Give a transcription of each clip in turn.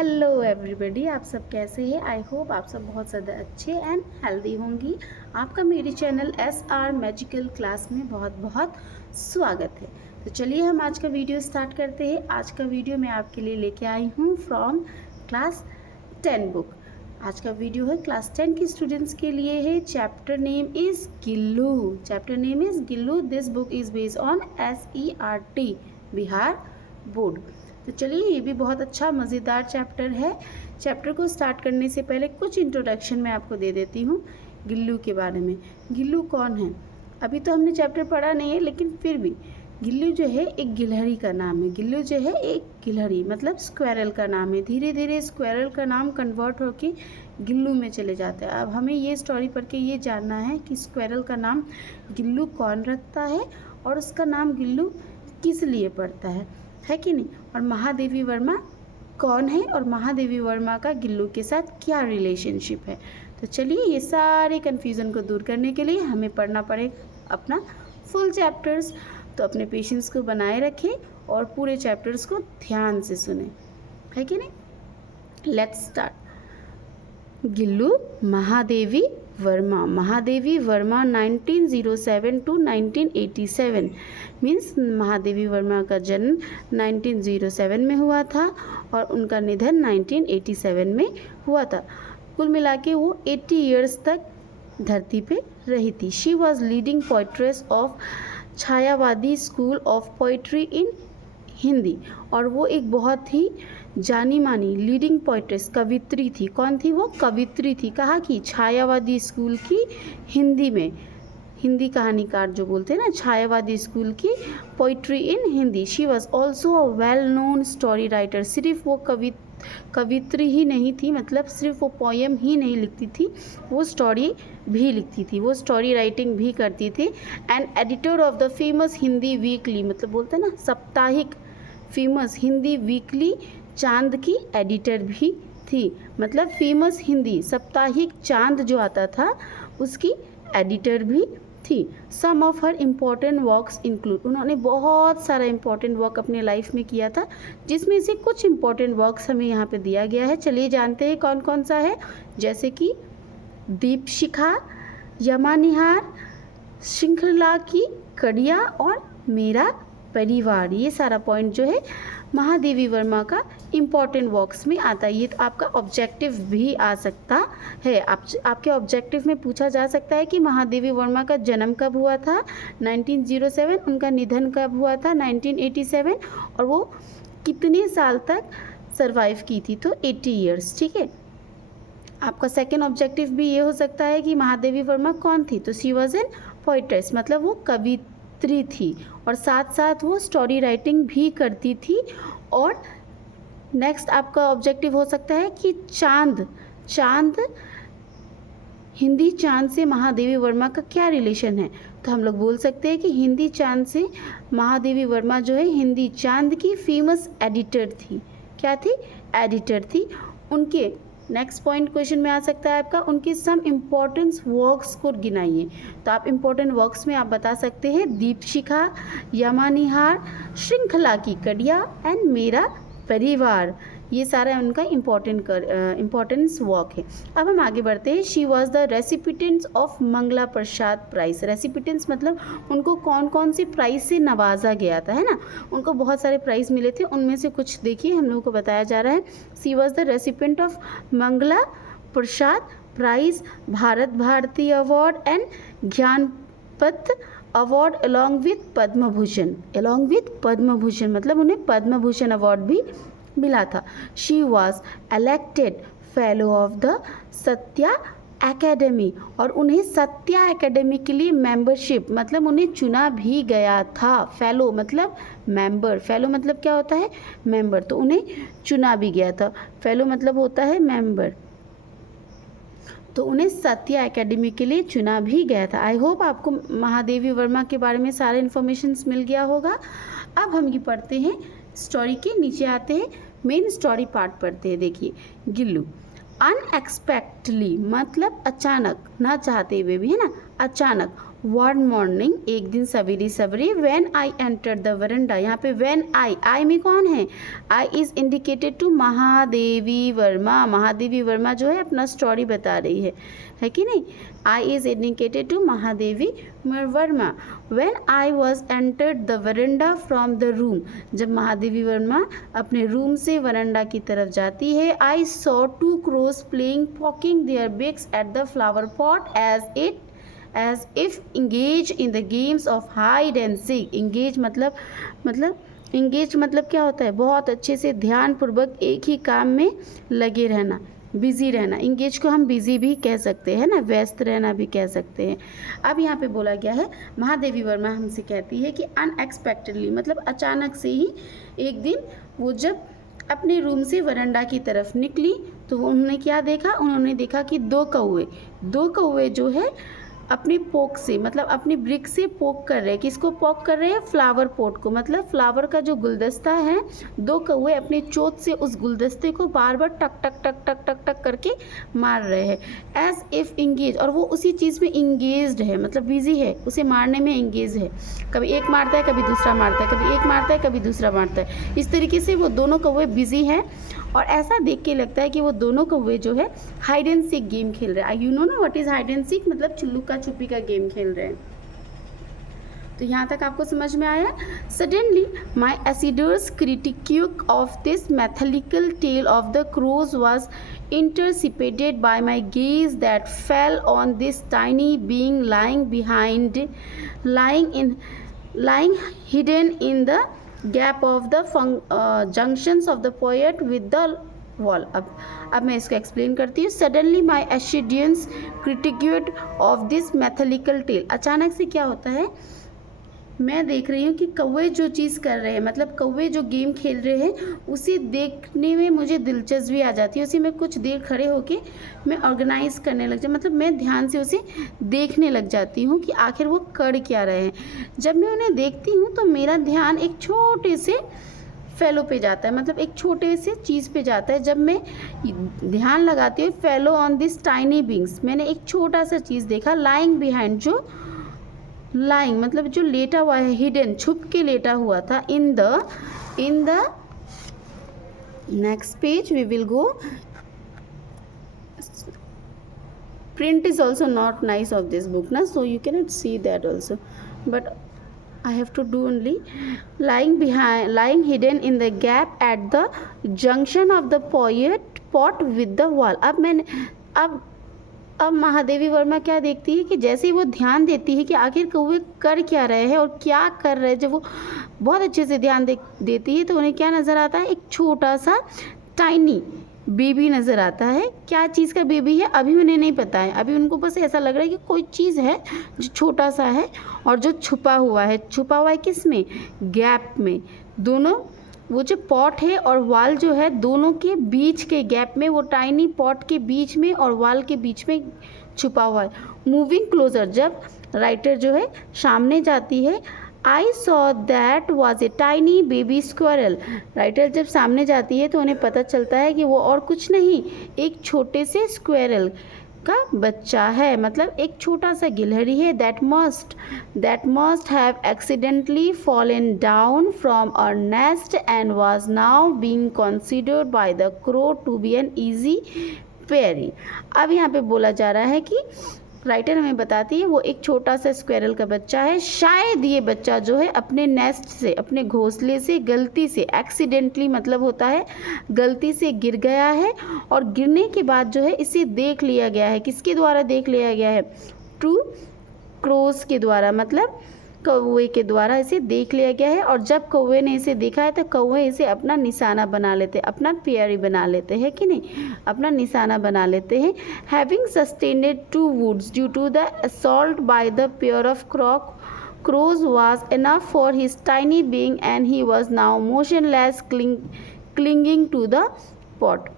Hello everybody, आप सब कैसे हैं। आई होप आप सब बहुत ज़्यादा अच्छे एंड हेल्दी होंगी। आपका मेरे चैनल SR मैजिकल क्लास में बहुत बहुत स्वागत है। तो चलिए हम आज का वीडियो स्टार्ट करते हैं। आज का वीडियो मैं आपके लिए लेके आई हूँ फ्रॉम क्लास 10 बुक। आज का वीडियो है क्लास 10 के स्टूडेंट्स के लिए है। Chapter name is Gillu. Chapter name is Gillu. This book is based on SERT Bihar board. तो चलिए, ये भी बहुत अच्छा मज़ेदार चैप्टर है। चैप्टर को स्टार्ट करने से पहले कुछ इंट्रोडक्शन मैं आपको दे देती हूँ गिल्लू के बारे में। गिल्लू कौन है? अभी तो हमने चैप्टर पढ़ा नहीं है, लेकिन फिर भी गिल्लू जो है एक गिलहरी का नाम है। गिल्लू जो है एक गिलहरी मतलब स्क्वेरल का नाम है। धीरे धीरे स्क्वेरल का नाम कन्वर्ट होके गिल्लू में चले जाते हैं। अब हमें ये स्टोरी पढ़ के ये जानना है कि स्क्वेरल का नाम गिल्लू कौन रखता है और उसका नाम गिल्लू किस लिए पड़ता है कि नहीं। और महादेवी वर्मा कौन है और महादेवी वर्मा का गिल्लू के साथ क्या रिलेशनशिप है। तो चलिए, ये सारे कन्फ्यूज़न को दूर करने के लिए हमें पढ़ना पड़ेगा अपना फुल चैप्टर्स। तो अपने पेशेंस को बनाए रखें और पूरे चैप्टर्स को ध्यान से सुने, है कि नहीं। Let's start. Gillu Mahadevi Verma. Mahadevi Verma 1907 to 1987 means Mahadevi Verma का जन्म 1907 में हुआ था और उनका निधन 1987 में हुआ था। कुल मिला के वो 80 ईयर्स तक धरती पे रही थी। She was leading poetess of Chhayavadi school of poetry in Hindi, और वो एक बहुत ही जानी मानी लीडिंग पोइट्रेस कवित्री थी। कौन थी वो? कवित्री थी। कहाँ की? छायावादी स्कूल की हिंदी में। हिंदी कहानीकार जो बोलते हैं ना, छायावादी स्कूल की poetry in Hindi. She was also a well known story writer. सिर्फ वो कवित्री ही नहीं थी, मतलब सिर्फ वो पोयम ही नहीं लिखती थी, वो स्टोरी भी लिखती थी, वो स्टोरी राइटिंग भी करती थी। And editor of the famous Hindi weekly, मतलब बोलते हैं ना साप्ताहिक फेमस हिंदी वीकली चांद की एडिटर भी थी। मतलब फेमस हिंदी साप्ताहिक चांद जो आता था उसकी एडिटर भी थी। Some of her important works include, उन्होंने बहुत सारा इम्पॉर्टेंट वर्क अपने लाइफ में किया था, जिसमें से कुछ इम्पॉर्टेंट वर्क्स हमें यहाँ पे दिया गया है। चलिए जानते हैं कौन कौन सा है। जैसे कि दीपशिखा, यमानिहार, श्रृंखला की कड़िया और मेरा परिवार, ये सारा पॉइंट जो है महादेवी वर्मा का इम्पॉर्टेंट वर्क्स में आता है। ये तो आपका ऑब्जेक्टिव भी आ सकता है। आपके ऑब्जेक्टिव में पूछा जा सकता है कि महादेवी वर्मा का जन्म कब हुआ था, 1907, उनका निधन कब हुआ था, 1987, और वो कितने साल तक सरवाइव की थी, तो 80 ईयर्स। ठीक है। आपका सेकेंड ऑब्जेक्टिव भी ये हो सकता है कि महादेवी वर्मा कौन थी, तो शी वॉज एन पोइट्रेस, मतलब वो कवित्री थी और साथ साथ वो स्टोरी राइटिंग भी करती थी। और नेक्स्ट आपका ऑब्जेक्टिव हो सकता है कि चांद हिंदी चांद से महादेवी वर्मा का क्या रिलेशन है। तो हम लोग बोल सकते हैं कि हिंदी चांद से महादेवी वर्मा जो है हिंदी चांद की फेमस एडिटर थी। क्या थी? एडिटर थी। उनके नेक्स्ट पॉइंट क्वेश्चन में आ सकता है आपका, उनके सम इम्पोर्टेंस वर्क्स को गिनाइए। तो आप इम्पोर्टेंट वर्क्स में आप बता सकते हैं दीपशिखा, यमानिहार, श्रृंखला की कड़िया एंड मेरा परिवार। ये सारा उनका इम्पोर्टेंस वर्क है। अब हम आगे बढ़ते हैं। She was the recipients of Mangla Prasad prize. Recipients मतलब उनको कौन कौन से प्राइज़ से नवाजा गया था, है ना। उनको बहुत सारे प्राइज़ मिले थे, उनमें से कुछ देखिए हम लोगों को बताया जा रहा है। She was the recipient of Mangla Prasad prize, Bharat Bharati award and Jnanpith award along with Padma Bhushan, मतलब उन्हें पद्म भूषण अवार्ड भी मिला था। She was elected fellow of the Satya academy, और उन्हें सत्या एकेडमी के लिए मेंबरशिप, मतलब उन्हें चुना भी गया था। फेलो मतलब मेंबर, फेलो मतलब क्या होता है? मेंबर। तो उन्हें चुना भी गया था। फेलो मतलब होता है मेंबर, तो उन्हें सत्या एकेडमी के लिए चुना भी गया था। आई होप आपको महादेवी वर्मा के बारे में सारा इन्फॉर्मेशन मिल गया होगा। अब हम ये पढ़ते हैं, स्टोरी के नीचे आते हैं, मेन स्टोरी पार्ट पढ़ते हैं। देखिए, गिल्लू अनएक्सपेक्टली मतलब अचानक, ना चाहते हुए भी, है ना, अचानक वन मॉर्निंग, एक दिन सवेरे सवेरे, when I enter the veranda, यहाँ पे व्हेन आई में कौन है, I is indicated to Mahadevi Verma. Mahadevi Varma जो है अपना स्टोरी बता रही है कि नहीं। I is indicated to Mahadevi Varma. When I was entered the veranda from the room, जब महादेवी वर्मा अपने रूम से वरंडा की तरफ जाती है, I saw two crows playing poking their beaks at the flower pot as if engaged in the games of hide and seek। engage मतलब क्या होता है, बहुत अच्छे से ध्यान पूर्वक एक ही काम में लगे रहना, बिजी रहना। इंगेज को हम बिजी भी कह सकते हैं ना, व्यस्त रहना भी कह सकते हैं। अब यहाँ पे बोला गया है, महादेवी वर्मा हमसे कहती है कि अनएक्सपेक्टेडली मतलब अचानक से ही एक दिन वो जब अपने रूम से वरंडा की तरफ निकली तो उन्होंने क्या देखा, उन्होंने देखा कि दो कौवे जो है अपनी पोक से मतलब अपनी ब्रिक से पोक कर रहे हैं। किसको पोक कर रहे हैं, फ्लावर पॉट को, मतलब फ्लावर का जो गुलदस्ता है, दो कौवे अपने चोंच से उस गुलदस्ते को बार बार टक टक टक टक टक टक करके मार रहे हैं। एज इफ इंगेज, और वो उसी चीज़ में इंगेज्ड है, मतलब बिजी है, उसे मारने में इंगेज है। कभी एक मारता है, कभी दूसरा मारता है, कभी एक मारता है, कभी दूसरा मारता है। इस तरीके से वो दोनों कौवे बिजी हैं और ऐसा देख के लगता है कि वो दोनों कौवे जो है हाइड एंड सीक गेम खेल रहे हैं। यू नो ना what is hide and seek, मतलब छुल्लुका छुपी का गेम खेल रहे हैं। तो यहाँ तक आपको समझ में आया। Suddenly my acidic critique of this mythical tale of the crows was intercepted by my gaze that fell on this tiny being lying hidden in the gap of the junctions of the poet with the wall। अब मैं इसको explain करती हूँ। Suddenly my acidulous critiqued of this mythical tale, अचानक से क्या होता है, मैं देख रही हूँ कि कौवे जो चीज़ कर रहे हैं, मतलब कौवे जो गेम खेल रहे हैं, उसे देखने में मुझे दिलचस्पी आ जाती है। उसे मैं कुछ देर खड़े होके मैं ऑर्गेनाइज करने लग जाती, मतलब मैं ध्यान से उसे देखने लग जाती हूँ कि आखिर वो कर क्या रहे हैं। जब मैं उन्हें देखती हूँ तो मेरा ध्यान एक छोटे से फेलो पे जाता है, मतलब एक छोटे से चीज़ पे जाता है। जब मैं ध्यान लगाती हूँ, fellow on this tiny beings, मैंने एक छोटा सा चीज़ देखा, लाइंग बिहाइंड, जो लाइंग मतलब जो लेटा हुआ है, हिडन छुप के लेटा हुआ था। In the next page we will go. print is also not nice of this book na, so you cannot see that also, but I have to do only lying hidden in the gap at the junction of the pot with the wall। अब महादेवी वर्मा क्या देखती है कि जैसे ही वो ध्यान देती है कि आखिर कौवे कर क्या रहे हैं और क्या कर रहे हैं, जब वो बहुत अच्छे से ध्यान देती है तो उन्हें क्या नज़र आता है, एक छोटा सा टाइनी बेबी नज़र आता है। क्या चीज़ का बेबी है अभी उन्हें नहीं पता है, अभी उनको बस ऐसा लग रहा है कि कोई चीज़ है जो छोटा सा है और जो छुपा हुआ है किस में, गैप में। दोनों वो जो पॉट है और वाल जो है, दोनों के बीच के गैप में, वो टाइनी पॉट के बीच में और वाल के बीच में छुपा हुआ है। मूविंग क्लोजर, जब राइटर जो है सामने जाती है, I saw that was a tiny baby squirrel. Writer जब सामने जाती है तो उन्हें पता चलता है कि वो और कुछ नहीं, एक छोटे से स्क्वायरल का बच्चा है, मतलब एक छोटा सा गिलहरी है। That must have accidentally fallen down from a nest and was now being considered by the crow to be an easy prey. अब यहाँ पे बोला जा रहा है कि राइटर हमें बताती है वो एक छोटा सा स्क्वायरल का बच्चा है, शायद ये बच्चा जो है अपने नेस्ट से, अपने घोंसले से गलती से, एक्सीडेंटली मतलब होता है गलती से गिर गया है, और गिरने के बाद जो है इसे देख लिया गया है। किसके द्वारा देख लिया गया है, टू क्रोस के द्वारा, मतलब कौवे के द्वारा इसे देख लिया गया है। और जब कौवे ने इसे देखा है तो कौवे इसे अपना निशाना बना लेते, अपना पेयरी बना लेते हैं कि नहीं, अपना निशाना बना लेते हैं। Having sustained 2 wounds due to the assault by the pair of crows was enough for his tiny being and he was now motionless clinging to the pot।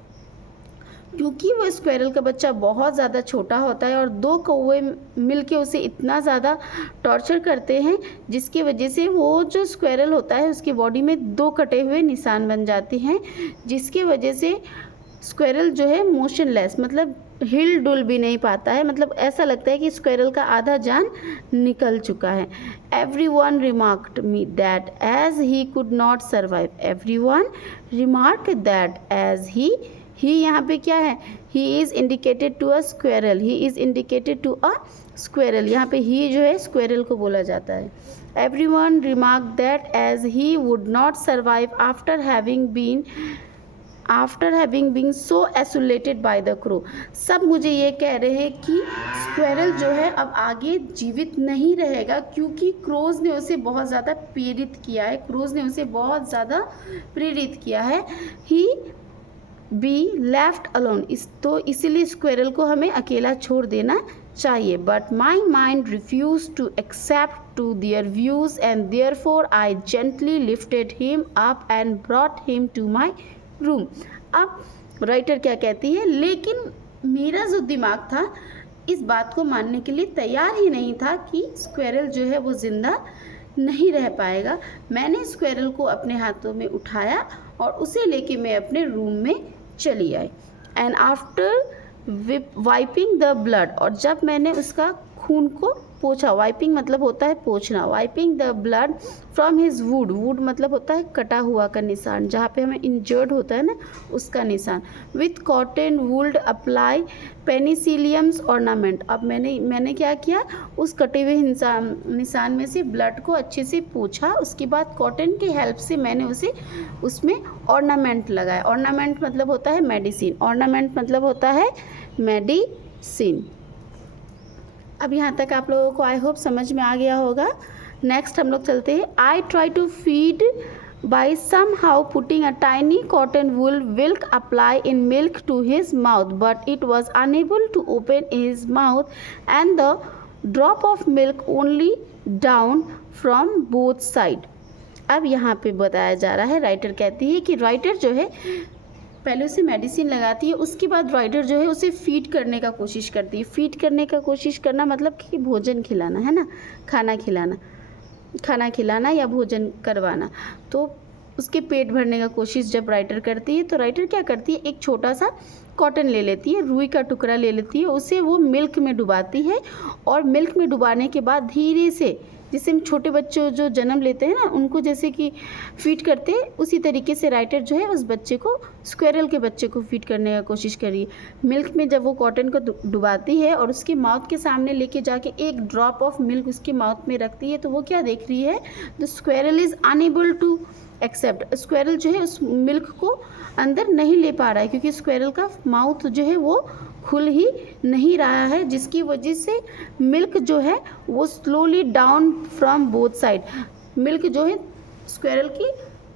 क्योंकि वो स्क्वायरल का बच्चा बहुत ज़्यादा छोटा होता है और 2 कौवे मिलके उसे इतना ज़्यादा टॉर्चर करते हैं, जिसकी वजह से वो जो स्क्वायरल होता है उसकी बॉडी में 2 कटे हुए निशान बन जाते हैं, जिसकी वजह से स्क्वेरल जो है मोशनलेस, मतलब हिल डुल भी नहीं पाता है, मतलब ऐसा लगता है कि स्क्वेरल का आधा जान निकल चुका है। Everyone remarked me that as he could not survive, everyone remark that as he यहाँ पे क्या है, he is indicated to a squirrel, he is indicated to a squirrel, यहाँ पे ही जो है स्क्वेरल को बोला जाता है। Everyone remark that as he would not survive after having been so isolated by the crow. सब मुझे ये कह रहे हैं कि स्क्वेरल जो है अब आगे जीवित नहीं रहेगा, क्योंकि क्रोज ने उसे बहुत ज़्यादा प्रेरित किया है, क्रोज ने उसे बहुत ज़्यादा प्रेरित किया है। ही बी लेफ्ट अलोन, तो इसीलिए स्क्वेरल को हमें अकेला छोड़ देना चाहिए। But my mind refuse to accept to their views and therefore I gently lifted him up and brought him to my room. अब राइटर क्या कहती है, लेकिन मेरा जो दिमाग था इस बात को मानने के लिए तैयार ही नहीं था कि स्क्वेरल जो है वो ज़िंदा नहीं रह पाएगा। मैंने स्क्वेरल को अपने हाथों में उठाया और उसे लेके मैं अपने रूम में चली आई। And after wiping the blood, और जब मैंने उसका खून को पोछा, वाइपिंग मतलब होता है पोछना, wiping the blood from his wound, wound मतलब होता है कटा हुआ का निशान, जहाँ पे हमें इंजर्ड होता है ना उसका निशान। With cotton wool apply penicilliums ornament. अब मैंने क्या किया, उस कटे हुए निशान में से ब्लड को अच्छे से पोछा, उसके बाद कॉटन की हेल्प से मैंने उसे उसमें ऑर्नामेंट लगाया। ऑर्नामेंट मतलब होता है मेडिसिन, ऑर्नामेंट मतलब होता है मेडिसिन। अब यहाँ तक आप लोगों को आई होप समझ में आ गया होगा। नेक्स्ट हम लोग चलते हैं। I try to feed by somehow putting a tiny cotton wool milk apply in milk to his mouth, but it was unable to open his mouth and the drop of milk only down from both side. अब यहाँ पे बताया जा रहा है, writer कहती है कि राइटर जो है पहले उसे मेडिसिन लगाती है, उसके बाद राइटर जो है उसे फीड करने का कोशिश करती है। फीड करने का कोशिश करना मतलब कि भोजन खिलाना है ना, खाना खिलाना या भोजन करवाना। तो उसके पेट भरने का कोशिश जब राइटर करती है तो राइटर क्या करती है, एक छोटा सा कॉटन ले लेती है, रुई का टुकड़ा ले लेती है, उसे वो मिल्क में डुबाती है और मिल्क में डुबाने के बाद धीरे से, जैसे हम छोटे बच्चे जो जन्म लेते हैं ना उनको जैसे कि फीड करते हैं, उसी तरीके से राइटर जो है उस बच्चे को, स्क्वेरल के बच्चे को फीड करने का कोशिश करी। मिल्क में जब वो कॉटन को डुबाती है और उसके माउथ के सामने लेके जाके एक ड्रॉप ऑफ मिल्क उसके माउथ में रखती है, तो वो क्या देख रही है, the squirrel is unable to accept. Squirrel जो है उस मिल्क को अंदर नहीं ले पा रहा है क्योंकि स्क्वेरल का माउथ जो है वो खुल ही नहीं रहा है, जिसकी वजह से मिल्क जो है वो slowly down from both side, milk जो है स्क्वेरल की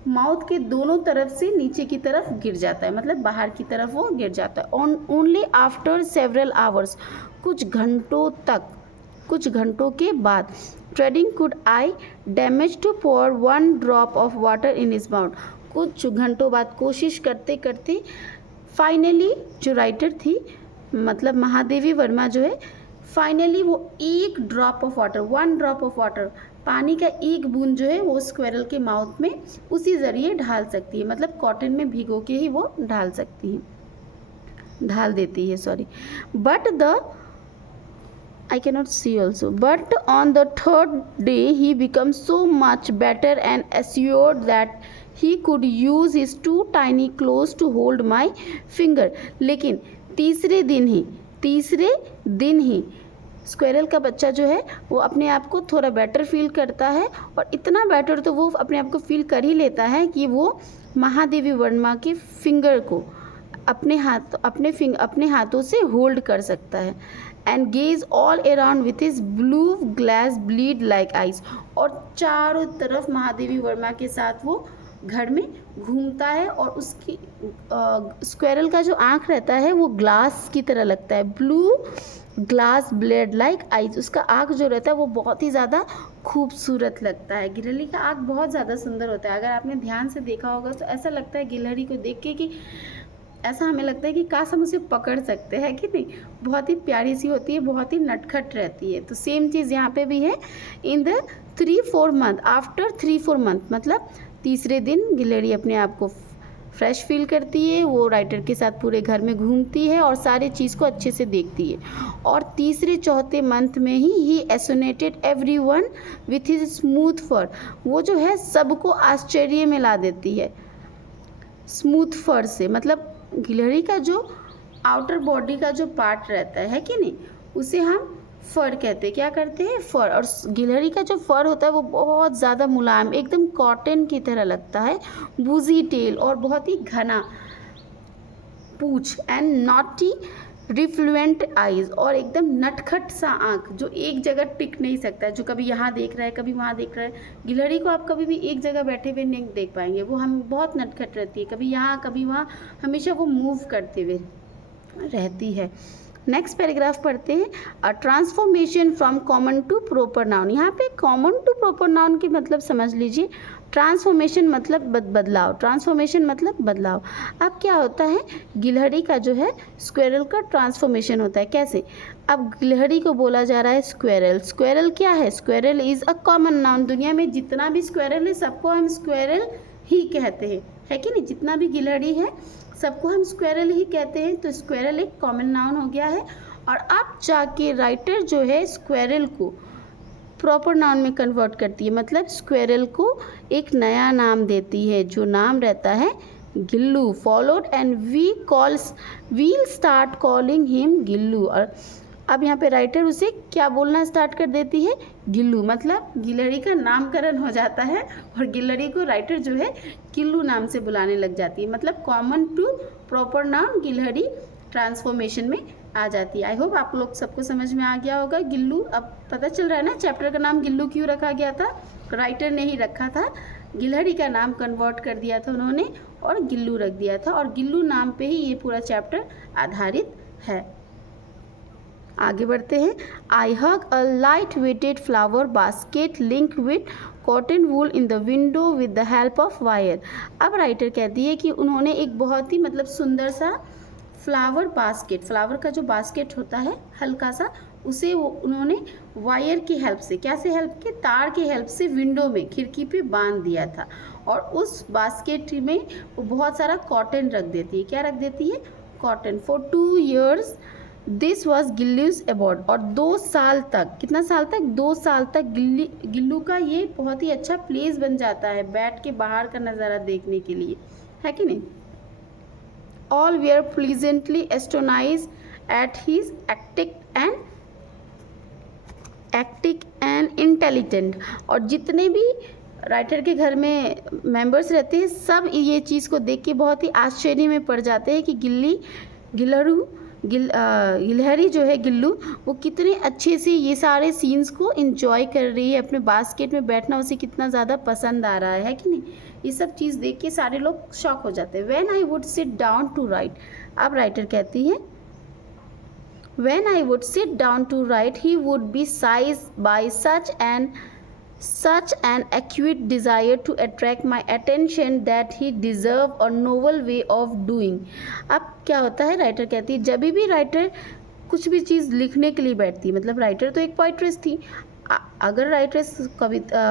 माउथ के दोनों तरफ से नीचे की तरफ गिर जाता है, मतलब बाहर की तरफ वो गिर जाता है। ओनली आफ्टर सेवरल आवर्स, कुछ घंटों के बाद, trading could I damage to pour one drop of water in his mouth. कुछ घंटों बाद कोशिश करते करते फाइनली जो राइटर थी, मतलब महादेवी वर्मा जो है, फाइनली वो एक drop of water, one drop of water, पानी का एक बूंद जो है वो स्क्वेरल के माउथ में उसी ज़रिए ढाल सकती है, मतलब कॉटन में भिगो के ही वो ढाल देती है, sorry. I cannot see also. But on the third day he becomes so much better and assured that he could use his two tiny claws to hold my finger. लेकिन तीसरे दिन ही स्क्वेरल का बच्चा जो है वो अपने आप को थोड़ा बेटर फील करता है, और इतना बेटर तो वो अपने आप को फील कर ही लेता है कि वो महादेवी वर्मा के फिंगर को अपने हाथों से होल्ड कर सकता है। And gaze all around with his blue glass bleed like eyes, और चारों तरफ महादेवी वर्मा के साथ वो घर में घूमता है और उसकी स्क्वेरल का जो आँख रहता है वो ग्लास की तरह लगता है, blue glass blade like eyes, उसका आँख जो रहता है वो बहुत ही ज़्यादा खूबसूरत लगता है। गिलहरी का आँख बहुत ज़्यादा सुंदर होता है, अगर आपने ध्यान से देखा होगा तो ऐसा लगता है गिलहरी को देख के कि ऐसा हमें लगता है कि काश हम उसे पकड़ सकते हैं कि नहीं, बहुत ही प्यारी सी होती है, बहुत ही नटखट रहती है। तो सेम चीज़ यहाँ पे भी है। In the 3-4 month, after 3-4 month, मतलब तीसरे दिन गिलहरी अपने आप को फ्रेश फील करती है, वो राइटर के साथ पूरे घर में घूमती है और सारी चीज़ को अच्छे से देखती है। और तीसरे चौथे मंथ में ही एसोनेटेड एवरीवन विथ हिज स्मूथ फर, वो जो है सबको आश्चर्य में ला देती है स्मूथ फर से। मतलब गिलहरी का जो आउटर बॉडी का जो पार्ट रहता है कि नहीं, उसे हम फर कहते हैं। क्या करते हैं? फर। और गिलहरी का जो फर होता है वो बहुत ज़्यादा मुलायम, एकदम कॉटन की तरह लगता है, बूजी टेल और बहुत ही घना पूंछ, एंड नॉटी रिफ्लुएंट आइज, और एकदम नटखट सा आँख जो एक जगह टिक नहीं सकता है, जो कभी यहाँ देख रहा है कभी वहाँ देख रहा है। गिलहरी को आप कभी भी एक जगह बैठे हुए नहीं देख पाएंगे, वो हम बहुत नटखट रहती है, कभी यहाँ कभी वहाँ, हमेशा वो मूव करते हुए रहती है। नेक्स्ट पैराग्राफ पढ़ते हैं। A transformation from common to proper noun. यहाँ पे कॉमन टू प्रॉपर नाउन की मतलब समझ लीजिए। ट्रांसफॉर्मेशन मतलब बदलाव, ट्रांसफॉर्मेशन मतलब बदलाव। अब क्या होता है, गिलहरी का जो है स्क्वेरल का ट्रांसफॉर्मेशन होता है। कैसे? अब गिलहरी को बोला जा रहा है स्क्वेरल। स्क्वेरल क्या है? Squirrel is a common noun. दुनिया में जितना भी स्क्वेरल है सबको हम स्क्वेरल ही कहते हैं, है कि नहीं? जितना भी गिलहरी है सबको हम स्क्वेरल ही कहते हैं। तो स्क्वेरल एक कॉमन नाउन हो गया है। और अब जाके राइटर जो है स्क्वेरल को प्रॉपर नाउन में कन्वर्ट करती है, मतलब स्क्वेरल को एक नया नाम देती है जो नाम रहता है Gillu. Followed and we'll start calling him Gillu. और अब यहाँ पे राइटर उसे क्या बोलना स्टार्ट कर देती है? गिल्लू। मतलब गिलहरी का नामकरण हो जाता है और गिलहरी को राइटर जो है गिल्लू नाम से बुलाने लग जाती है। मतलब कॉमन टू प्रॉपर नाउन गिलहरी ट्रांसफॉर्मेशन में आ जाती है। आई होप आप लोग सबको समझ में आ गया होगा। गिल्लू, अब पता चल रहा है ना चैप्टर का नाम गिल्लू क्यों रखा गया था? राइटर ने ही रखा था, गिलहरी का नाम कन्वर्ट कर दिया था उन्होंने और गिल्लू रख दिया था, और गिल्लू नाम पे ही ये पूरा चैप्टर आधारित है। आगे बढ़ते हैं। I hung a light weighted flower basket link with cotton wool in the window with the help of wire. अब राइटर कहती है कि उन्होंने एक बहुत ही मतलब सुंदर सा फ्लावर बास्केट, फ्लावर का जो बास्केट होता है हल्का सा, उसे उन्होंने वायर की हेल्प से, क्या से हेल्प के? तार की हेल्प से विंडो में, खिड़की पे बांध दिया था। और उस बास्केट में वो बहुत सारा कॉटन रख देती है। क्या रख देती है? Cotton. For 2 years this was Gillu's abode. और 2 साल तक, कितना साल तक? 2 साल तक गिल्लू का ये बहुत ही अच्छा प्लेस बन जाता है बैठ के बाहर का नज़ारा देखने के लिए, है कि नहीं? All were pleasantly astonished at his antics and intelligent. और जितने भी राइटर के घर में मेंबर्स रहते हैं सब ये चीज़ को देख के बहुत ही आश्चर्य में पड़ जाते हैं कि गिलहरी जो है गिल्लू, वो कितने अच्छे से ये सारे सीन्स को एंजॉय कर रही है। अपने बास्केट में बैठना उसे कितना ज़्यादा पसंद आ रहा है कि नहीं? ये सब चीज़ देख के सारे लोग शॉक हो जाते हैं। When I would sit down to write. अब राइटर कहती है when I would sit down to write he would be seized by such an acute desire to attract my attention that he deserve a novel way of doing। अब क्या होता है, writer कहती है जब भी राइटर कुछ भी चीज़ लिखने के लिए बैठती, मतलब राइटर तो एक पोइट्रेस थी, अगर राइटर कविता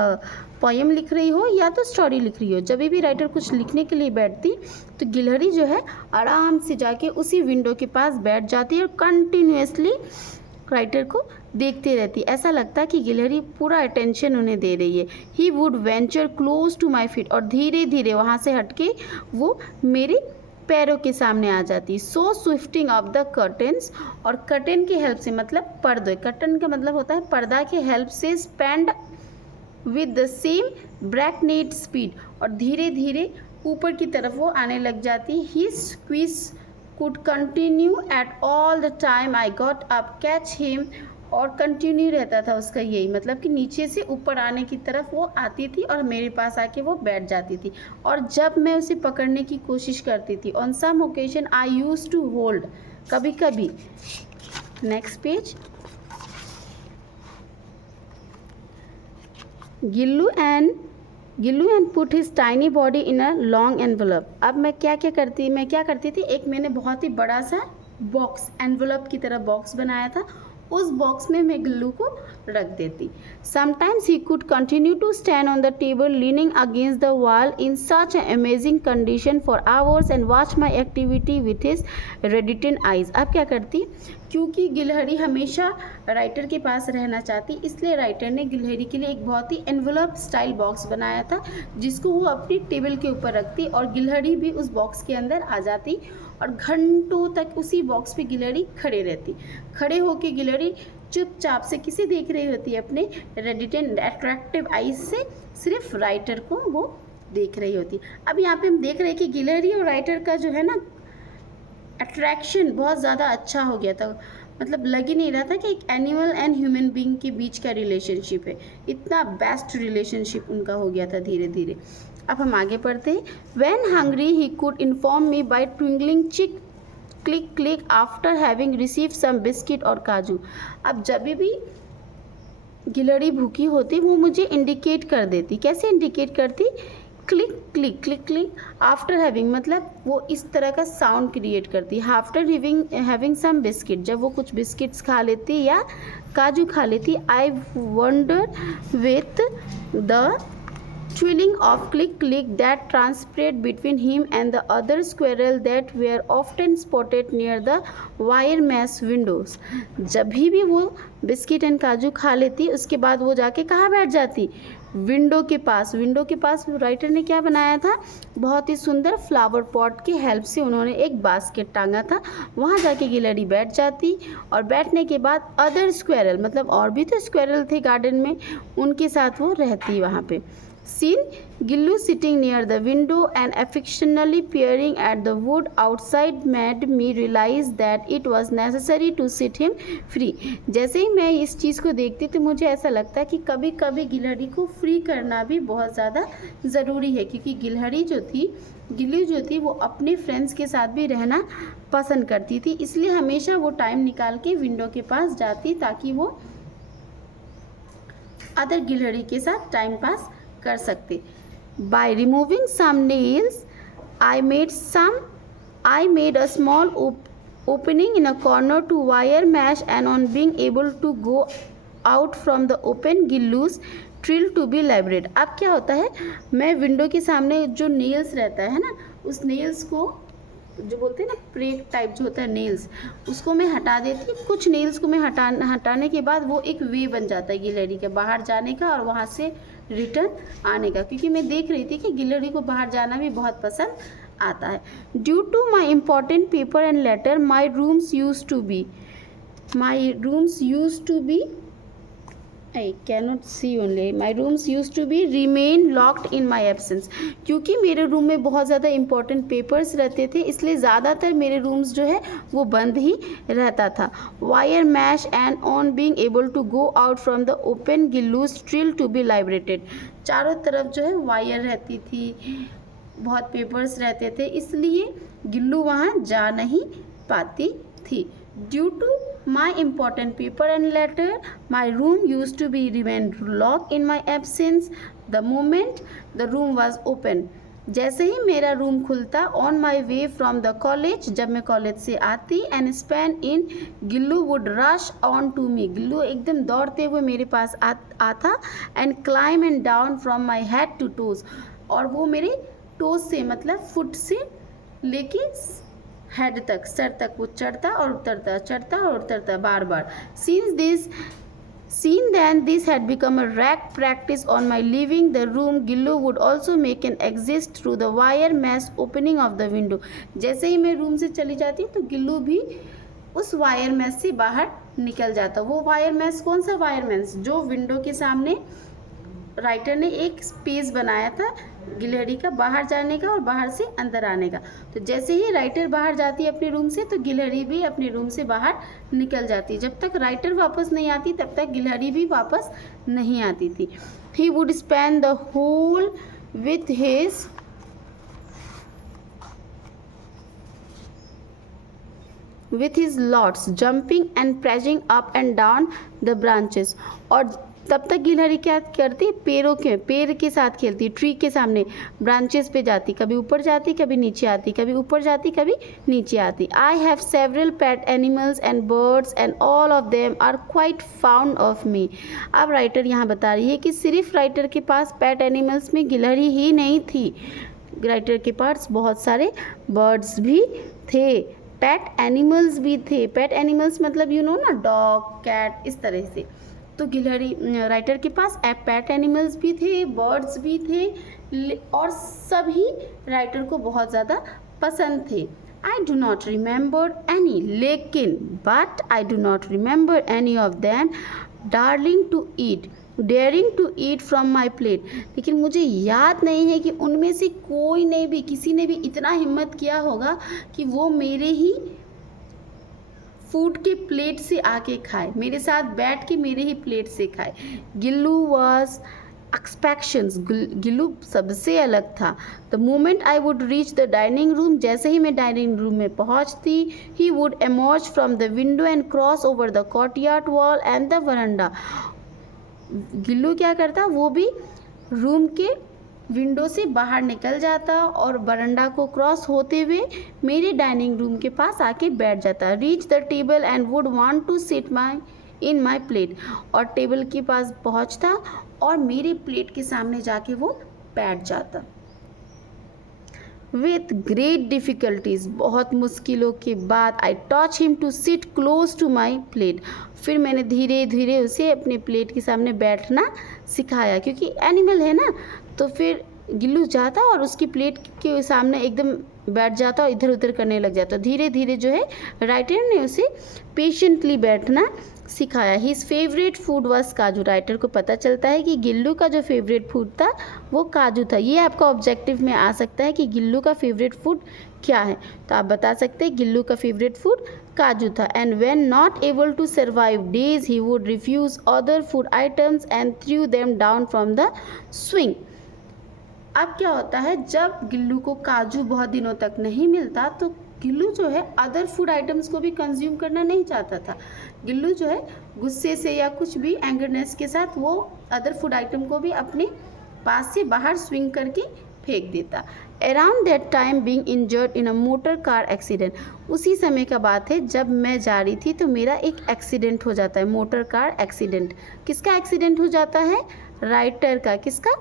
पोएम लिख रही हो या तो स्टोरी लिख रही हो, जब भी राइटर कुछ लिखने के लिए बैठती तो गिलहरी जो है आराम से जाके उसी विंडो के पास बैठ जाती है और कंटिन्यूसली राइटर को देखते रहती। ऐसा लगता कि गिलहरी पूरा अटेंशन उन्हें दे रही है। He would venture close to my feet. और धीरे धीरे वहाँ से हटके वो मेरे पैरों के सामने आ जाती। सो स्विफ्टिंग ऑफ द कर्टन्स। और कर्टन की हेल्प से, मतलब पर्दे, कर्टन का मतलब होता है पर्दा के हेल्प से, spend with the same breakneck speed. और धीरे धीरे ऊपर की तरफ वो आने लग जाती। ही squeeze could continue at all the time I got up catch him। और कंटिन्यू रहता था उसका यही, मतलब कि नीचे से ऊपर आने की तरफ वो आती थी और मेरे पास आके वो बैठ जाती थी। और जब मैं उसे पकड़ने की कोशिश करती थी, on some occasion I used to hold, कभी कभी। Next page. Gillu and put his tiny body in a long envelope. अब मैं क्या करती थी, एक मैंने बहुत ही बड़ा सा बॉक्स, एनवलप की तरह बॉक्स बनाया था उस बॉक्स में मैं गिल्लू को रख देती। Sometimes he could continue to stand on the table leaning against the wall in such amazing condition for hours and watch my activity with his riveted eyes. अब क्या करती, क्योंकि गिलहरी हमेशा राइटर के पास रहना चाहती, इसलिए राइटर ने गिलहरी के लिए एक बहुत ही एनवलप स्टाइल बॉक्स बनाया था, जिसको वो अपनी टेबल के ऊपर रखती और गिलहरी भी उस बॉक्स के अंदर आ जाती और घंटों तक उसी बॉक्स पे गिलहरी खड़े रहती। खड़े होके गिलहरी चुपचाप से किसे देख रही होती है, अपने रेडिटेड अट्रैक्टिव आइज से सिर्फ राइटर को वो देख रही होती। अब यहाँ पे हम देख रहे हैं कि गिलहरी और राइटर का जो है ना अट्रैक्शन बहुत ज़्यादा अच्छा हो गया था। मतलब लग ही नहीं रहा था कि एक एनिमल एंड ह्यूमन बीइंग के बीच का रिलेशनशिप है, इतना बेस्ट रिलेशनशिप उनका हो गया था धीरे धीरे। अब हम आगे पढ़ते हैं। When hungry he could inform me by twinkling chick click click after having receive some biscuit और काजू। अब जब भी गिलहरी भूखी होती वो मुझे इंडिकेट कर देती। कैसे इंडिकेट करती, click click click click after having, मतलब वो इस तरह का साउंड क्रिएट करती। आफ्टर हैविंग सम बिस्किट, जब वो कुछ बिस्किट्स खा लेती या काजू खा लेती। I wonder with the twirling of click click that transpired between him and the other squirrel that were often spotted near the wire mesh windows। जब भी वो बिस्किट एंड काजू खा लेती उसके बाद वो जाके कहाँ बैठ जाती, विंडो के पास। विंडो के पास राइटर ने क्या बनाया था, बहुत ही सुंदर फ्लावर पॉट की हेल्प से उन्होंने एक बास्केट टांगा था, वहाँ जाके गिलहरी बैठ जाती और बैठने के बाद अदर स्क्वेरल, मतलब और भी तो स्क्वेरल थे गार्डन में, उनके साथ वो रहती वहाँ पे। Seen Gillu sitting near the window and affectionately peering at the wood outside made me realize that it was necessary to set him free। जैसे ही मैं इस चीज़ को देखती तो मुझे ऐसा लगता है कि कभी कभी गिलहरी को फ्री करना भी बहुत ज़्यादा ज़रूरी है, क्योंकि गिल्लू जो थी वो अपने फ्रेंड्स के साथ भी रहना पसंद करती थी, इसलिए हमेशा वो टाइम निकाल के विंडो के पास जाती ताकि वो अदर गिलहरी के साथ टाइम पास कर सकते। By removing some nails, I made a small opening in a corner to wire mesh, and on being able to go out from the open, Gillu's trill to be liberated। अब क्या होता है, मैं window के सामने जो nails रहता है ना, उस नेल्स को जो बोलते हैं ना प्रेक टाइप जो होता है नेल्स, उसको मैं हटा देती। कुछ नेल्स को मैं हटाने के बाद वो एक वे बन जाता है गिलहरी के बाहर जाने का और वहाँ से रिटर्न आने का, क्योंकि मैं देख रही थी कि गिलहरी को बाहर जाना भी बहुत पसंद आता है। Due to my important paper and letter my rooms use to be I cannot see only my rooms used to be remain locked in my absence। क्योंकि मेरे रूम में बहुत ज़्यादा इंपॉर्टेंट पेपर्स रहते थे, इसलिए ज़्यादातर मेरे रूम्स जो है वो बंद ही रहता था। Wire mesh and on being able to go out from the open Gillu's thrill to be liberated. चारों तरफ जो है वायर रहती थी, बहुत पेपर्स रहते थे, इसलिए गिल्लू वहाँ जा नहीं पाती थी। Due to my important paper and letter, my room used to be remained locked in my absence the moment the room was open। जैसे ही मेरा रूम खुलता, on my way from the college, जब मैं कॉलेज से आती, and spin in Gillu would rush on to me, Gillu एकदम दौड़ते हुए मेरे पास आता, and climb and down from my head to toes, और वो मेरे टोज से मतलब फुट से लेके हेड तक, सर तक वो चढ़ता और उतरता बार बार। Since then this had become a rag practice on my leaving the room, Gillu would also make an exit through the wire mesh opening of the window। जैसे ही मैं रूम से चली जाती तो गिल्लू भी उस वायर मैश से बाहर निकल जाता। वो वायर मैश कौन सा वायर मैश, जो विंडो के सामने राइटर ने एक स्पेस बनाया था गिलहरी का बाहर जाने का और बाहर से अंदर आने का। तो जैसे ही राइटर बाहर जाती है अपने रूम से, तो गिलहरी भी अपने रूम से बाहर निकल जाती। जब तक राइटर वापस नहीं आती तब तक गिलहरी भी वापस नहीं आती थी। He would spend the whole with his lots jumping and pressing up and down the branches। और तब तक गिलहरी क्या करती, पेड़ के साथ खेलती, ट्री के सामने ब्रांचेस पे जाती, कभी ऊपर जाती कभी नीचे आती, कभी ऊपर जाती कभी नीचे आती। I have several pet animals and birds and all of them are quite found of me. अब राइटर यहाँ बता रही है कि सिर्फ राइटर के पास पेट एनिमल्स में गिलहरी ही नहीं थी, राइटर के पास बहुत सारे बर्ड्स भी थे, पेट एनिमल्स भी थे। पेट एनिमल्स मतलब यू नो ना, डॉग, कैट, इस तरह से। तो गिलहरी राइटर के पास पेट एनिमल्स भी थे, बर्ड्स भी थे, और सभी राइटर को बहुत ज़्यादा पसंद थे। I do not remember any, लेकिन but I do not remember any of them darling to eat, daring to eat from my plate. लेकिन मुझे याद नहीं है कि उनमें से कोई ने भी, किसी ने भी इतना हिम्मत किया होगा कि वो मेरे ही फूड के प्लेट से आके खाए, मेरे साथ बैठ के मेरे ही प्लेट से खाए। गिल्लू वॉज एक्सपेक्शंस, गिल्लू सबसे अलग था। The moment I would reach the dining room, जैसे ही मैं डाइनिंग रूम में पहुंचती, he would emerge from the window and cross over the courtyard wall and the वरांडा। गिल्लू क्या करता, वो भी रूम के विंडो से बाहर निकल जाता और बरंडा को क्रॉस होते हुए मेरे डाइनिंग रूम के पास आके बैठ जाता। Reach the table and would want to sit in my plate, और टेबल के पास पहुंचता और मेरे प्लेट के सामने जाके वो बैठ जाता। विथ ग्रेट डिफ़िकल्टीज, बहुत मुश्किलों के बाद, I taught him to sit close to my plate, फिर मैंने धीरे धीरे उसे अपने प्लेट के सामने बैठना सिखाया, क्योंकि एनिमल है ना, तो फिर गिल्लू जाता और उसकी प्लेट के सामने एकदम बैठ जाता और इधर उधर करने लग जाता। धीरे धीरे जो है राइटर ने उसे पेशेंटली बैठना सिखाया। हिज फेवरेट फूड वॉज काजू, राइटर को पता चलता है कि गिल्लू का जो फेवरेट फूड था वो काजू था। ये आपका ऑब्जेक्टिव में आ सकता है कि गिल्लू का फेवरेट फूड क्या है, तो आप बता सकते हैं गिल्लू का फेवरेट फूड काजू था। And when not able to survive days he would refuse other food items and threw them down from the swing. अब क्या होता है, जब गिल्लू को काजू बहुत दिनों तक नहीं मिलता तो गिल्लू जो है अदर फूड आइटम्स को भी कंज्यूम करना नहीं चाहता था। गिल्लू जो है गुस्से से या कुछ भी एंगरनेस के साथ वो अदर फूड आइटम को भी अपने पास से बाहर स्विंग करके फेंक देता। Around that time being injured in a motor car accident, उसी समय का बात है जब मैं जा रही थी तो मेरा एक एक्सीडेंट हो जाता है, मोटर कार एक्सीडेंट। किसका एक्सीडेंट हो जाता है, राइटर का। किसका,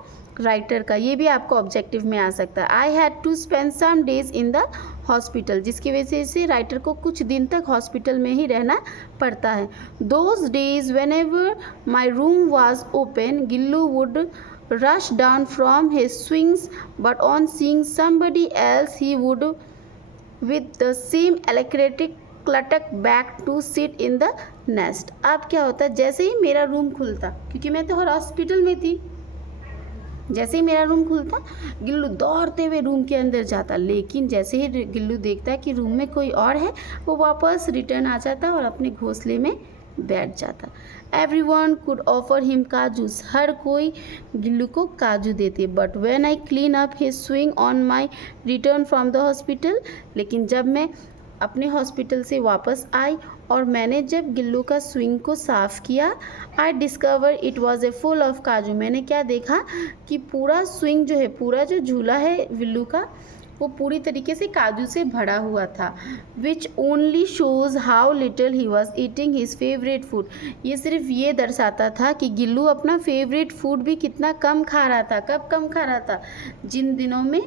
राइटर का। ये भी आपको ऑब्जेक्टिव में आ सकता है। I had to spend some days in the hospital, जिसकी वजह से राइटर को कुछ दिन तक हॉस्पिटल में ही रहना पड़ता है। Those days when ever my room was open, Gillu would rush down from his swings, but on seeing somebody else he would with the same alacrity clutter back to sit in the nest। अब क्या होता है, जैसे ही मेरा room खुलता, क्योंकि मैं तो हॉस्पिटल में थी, जैसे ही मेरा रूम खुलता गिल्लू दौड़ते हुए रूम के अंदर जाता, लेकिन जैसे ही गिल्लू देखता कि रूम में कोई और है वो वापस रिटर्न आ जाता और अपने घोंसले में बैठ जाता। एवरीवन कुड ऑफर हिम काजूस, हर कोई गिल्लू को काजू देते। But when I clean up his swing on my return from the hospital, लेकिन जब मैं अपने हॉस्पिटल से वापस आई और मैंने जब गिल्लू का स्विंग को साफ़ किया, I discover it was a full of काजू। मैंने क्या देखा कि पूरा स्विंग जो है, पूरा जो झूला है बिल्लू का, वो पूरी तरीके से काजू से भरा हुआ था। Which only shows how little he was eating his favourite food, ये सिर्फ ये दर्शाता था कि गिल्लू अपना फेवरेट फूड भी कितना कम खा रहा था। कब कम खा रहा था, जिन दिनों में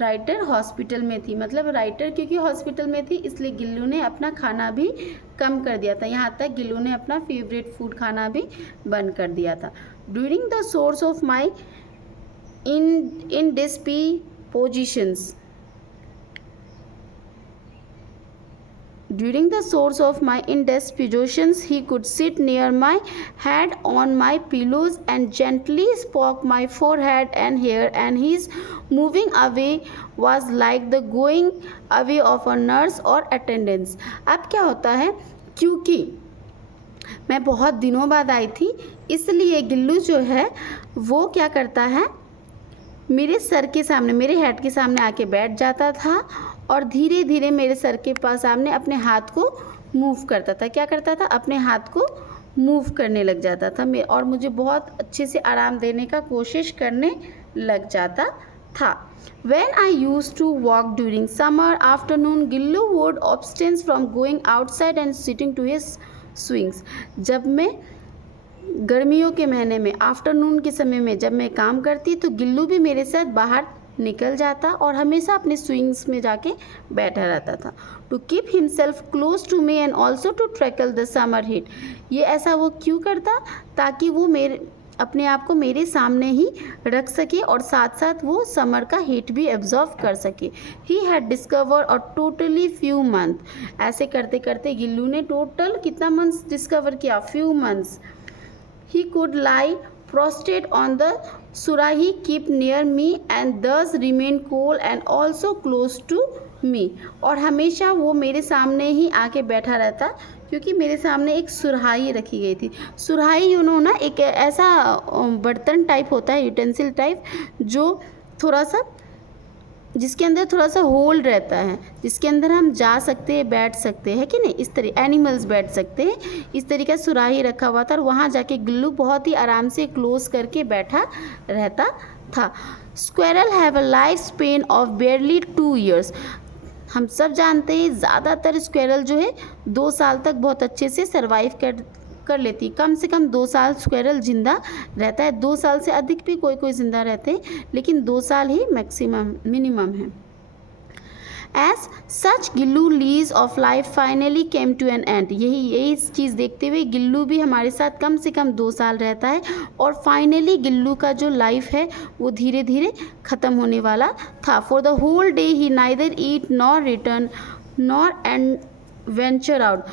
राइटर हॉस्पिटल में थी। मतलब राइटर क्योंकि हॉस्पिटल में थी इसलिए गिल्लू ने अपना खाना भी कम कर दिया था। यहाँ तक गिल्लू ने अपना फेवरेट फूड खाना भी बंद कर दिया था। During the source of my indispositions, during the source of my indispositions he could sit near my head on my pillows and gently stroke my forehead and hair, and his moving away was like the going away of a nurse or attendant। अब क्या होता है, क्योंकि मैं बहुत दिनों बाद आई थी इसलिए गिल्लू जो है वो क्या करता है, मेरे सर के सामने, मेरे हेड के सामने आके बैठ जाता था और धीरे धीरे मेरे सर के पास सामने अपने हाथ को मूव करता था। क्या करता था, अपने हाथ को मूव करने लग जाता था मैं, और मुझे बहुत अच्छे से आराम देने का कोशिश करने लग जाता था। When I used to walk during summer afternoon, Gillu would abstain from going outside and sitting to his swings। जब मैं गर्मियों के महीने में आफ्टरनून के समय में जब मैं काम करती तो गिल्लू भी मेरे साथ बाहर निकल जाता और हमेशा अपने स्विंग्स में जाके बैठा रहता था। To keep himself close to me and also to tackle the summer heat. ये ऐसा वो क्यों करता? ताकि वो मेरे अपने आप को मेरे सामने ही रख सके और साथ साथ वो समर का हीट भी एब्जॉर्व कर सके। ही हैड डिस्कवर और टोटली फ्यू मंथ। ऐसे करते करते गिल्लू ने टोटल कितना मंथ्स डिस्कवर किया? Few months. He could lie prostrate on the surahi, keep near me and thus remain cool and also close to me। और हमेशा वो मेरे सामने ही आके बैठा रहता क्योंकि मेरे सामने एक सुराही रखी गई थी। सुराही ना एक ऐसा बर्तन टाइप होता है, यूटेंसिल टाइप, जो थोड़ा सा जिसके अंदर थोड़ा सा होल रहता है, जिसके अंदर हम जा सकते हैं, बैठ सकते हैं कि नहीं, इस तरह एनिमल्स बैठ सकते हैं, इस तरीके का सुराही रखा हुआ था और वहाँ जाके गिल्लू बहुत ही आराम से क्लोज करके बैठा रहता था। Squirrel have a life span of बेयरली 2 years। हम सब जानते हैं ज़्यादातर स्क्वेरल जो है 2 साल तक बहुत अच्छे से सर्वाइव कर लेती। कम से कम 2 साल स्क्वेरल जिंदा रहता है। 2 साल से अधिक भी कोई कोई जिंदा रहते हैं, लेकिन 2 साल ही मैक्सिमम मिनिमम है। As such Gillu lease of life finally came to an end. यही चीज़ देखते हुए गिल्लू भी हमारे साथ कम से कम 2 साल रहता है और फाइनली गिल्लू का जो लाइफ है वो धीरे धीरे ख़त्म होने वाला था। For the whole day he neither eat nor return nor and venture out.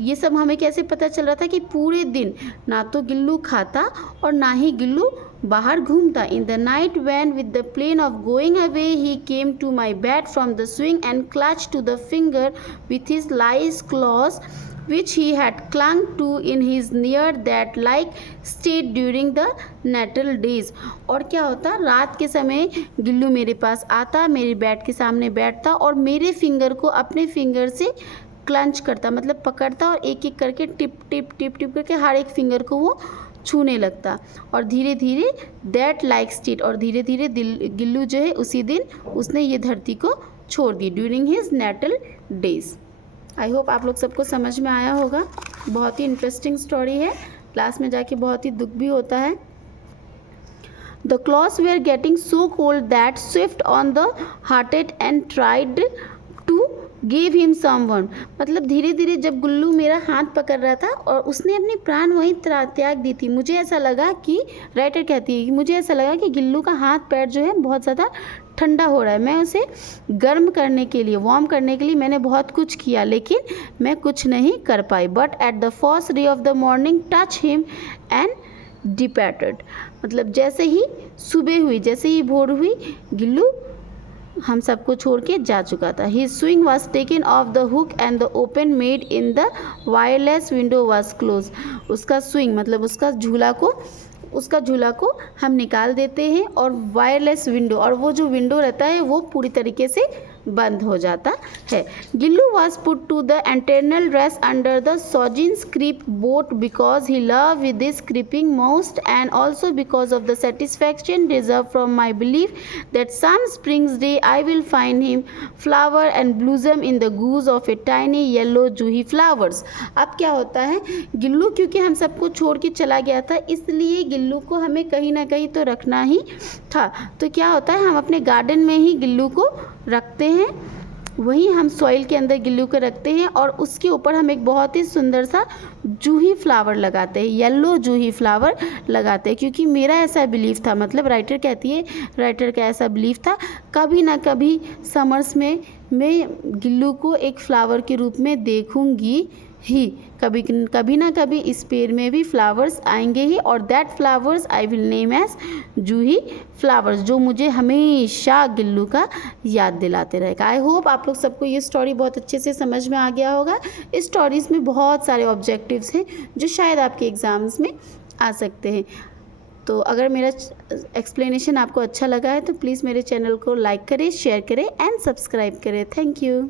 ये सब हमें कैसे पता चल रहा था कि पूरे दिन ना तो गिल्लू खाता और ना ही गिल्लू बाहर घूमता। In the night when with the plain of going away he came to my bed from the swing and clutch to the finger with his lies claws which he had clung to in his near that like state during the natal days। और क्या होता, रात के समय गिल्लू मेरे पास आता, मेरे बेड के सामने बैठता और मेरे फिंगर को अपने फिंगर से क्लंच करता, मतलब पकड़ता और एक एक करके टिप टिप टिप टिप करके हर एक फिंगर को वो छूने लगता और धीरे धीरे दैट लाइक स्टेट, और धीरे धीरे गिल्लू जो है उसी दिन उसने ये धरती को छोड़ दी during his natal days. I hope आप लोग सबको समझ में आया होगा। बहुत ही इंटरेस्टिंग स्टोरी है, क्लास में जाके बहुत ही दुख भी होता है। The clothes were getting so cold that switched on the हार्टेड and tried to give him someone. मतलब धीरे धीरे जब गुल्लू मेरा हाथ पकड़ रहा था और उसने अपने प्राण वहीं त्याग दी थी, मुझे ऐसा लगा कि, राइटर कहती है कि मुझे ऐसा लगा कि गिल्लू का हाथ पैर जो है बहुत ज़्यादा ठंडा हो रहा है। मैं उसे गर्म करने के लिए, वार्म करने के लिए मैंने बहुत कुछ किया, लेकिन मैं कुछ नहीं कर पाई। But at the first ray of the morning touch him and departed. मतलब जैसे ही सुबह हुई, जैसे ही भोर हुई, गिल्लू हम सबको छोड़ के जा चुका था। His swing was taken off the hook and the open made in the wireless window was closed। उसका स्विंग मतलब उसका झूला को हम निकाल देते हैं और वायरलेस विंडो, और वो जो विंडो रहता है वो पूरी तरीके से बंद हो जाता है। Gillu was put to the eternal rest under the Sojin's creep boat because he loved with this creeping most and also because of the satisfaction deserved from my belief that some spring's day I will find him flower and blossom in the guise of a tiny yellow juhi flowers। अब क्या होता है, गिल्लू क्योंकि हम सबको छोड़ के चला गया था, इसलिए गिल्लू को हमें कहीं ना कहीं तो रखना ही था। तो क्या होता है, हम अपने गार्डन में ही गिल्लू को रखते हैं, वहीं हम सॉइल के अंदर गिल्लू को रखते हैं और उसके ऊपर हम एक बहुत ही सुंदर सा जूही फ्लावर लगाते हैं, येलो जूही फ्लावर लगाते हैं। क्योंकि मेरा ऐसा बिलीव था, मतलब राइटर कहती है, राइटर का ऐसा बिलीव था, कभी ना कभी समर्स में मैं गिल्लू को एक फ्लावर के रूप में देखूंगी ही, कभी ना कभी इस पेड़ में भी फ्लावर्स आएंगे ही, और that flowers I will name as Juhi flowers, जो मुझे हमेशा गिल्लू का याद दिलाते रहेगा। आई होप आप लोग सबको ये स्टोरी बहुत अच्छे से समझ में आ गया होगा। इस स्टोरीज़ में बहुत सारे ऑब्जेक्टिव्स हैं जो शायद आपके एग्ज़ाम्स में आ सकते हैं। तो अगर मेरा एक्सप्लेनेशन आपको अच्छा लगा है तो प्लीज़ मेरे चैनल को लाइक करें, शेयर करें एंड सब्सक्राइब करें। Thank you.